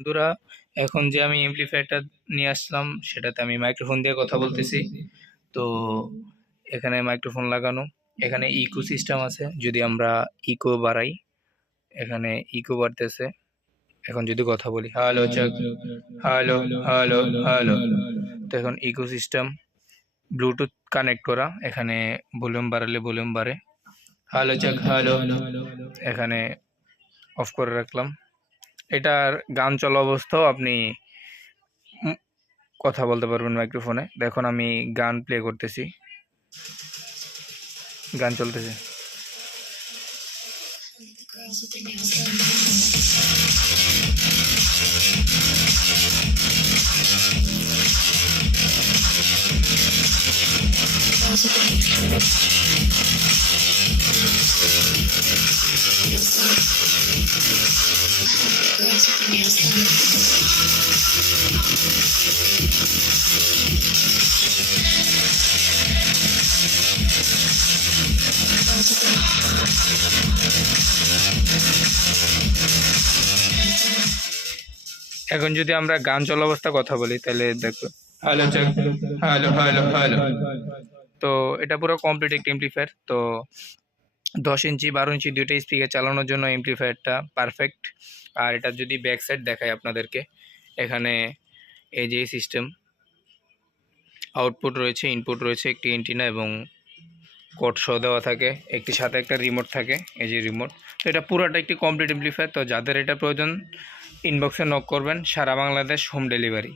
বন্ধুরা, এখন যে আমি এমপ্লিফায়ারটা নিয়ে আসলাম, সেটাতে আমি মাইক্রোফোন দিয়ে কথা বলতেছি। তো এখানে মাইক্রোফোন লাগানো। এখানে ইকো সিস্টেম আছে, যদি আমরা ইকো বাড়াই, এখানে ইকো বাড়তেছে। এখন যদি কথা বলি hello check hello hello hello তো এখন ইকো সিস্টেম ব্লুটুথ কানেক্ট করা। এখানে ভলিউম বাড়ালে ভলিউম বাড়ে। হ্যালো চেক হ্যালো এখানে অফ করে রাখলাম। এটার গান চলা অবস্থাও আপনি কথা বলতে পারবেন মাইক্রোফোনে দেখুন, আমি গান প্লে করতেছি। গান চলতেছে। এখন যদি আমরা গান চলা অবস্থা কথা বলি তাহলে দেখো। Hello check hello hello hello তো এটা পুরো কমপ্লিট একটা এমপ্লিফায়ার তো দশ ইঞ্চি, বারো ইঞ্চি দুইটা স্পিকার চালানোর জন্য এমপ্লিফায়ারটা পারফেক্ট আর এটা যদি ব্যাক সাইড দেখায় আপনাদেরকে, এখানে এই যে সিস্টেম আউটপুট রয়েছে ইনপুট রয়েছে একটি এন্টিনা এবং কোড শো দেওয়া থাকে। একটি সাথে একটা রিমোট থাকে, এই যে রিমোট তো এটা পুরোটা একটি কমপ্লিট এমপ্লিফায়ার তো যাদের এটা প্রয়োজন ইনবক্সে নক করবেন। সারা বাংলাদেশ হোম ডেলিভারি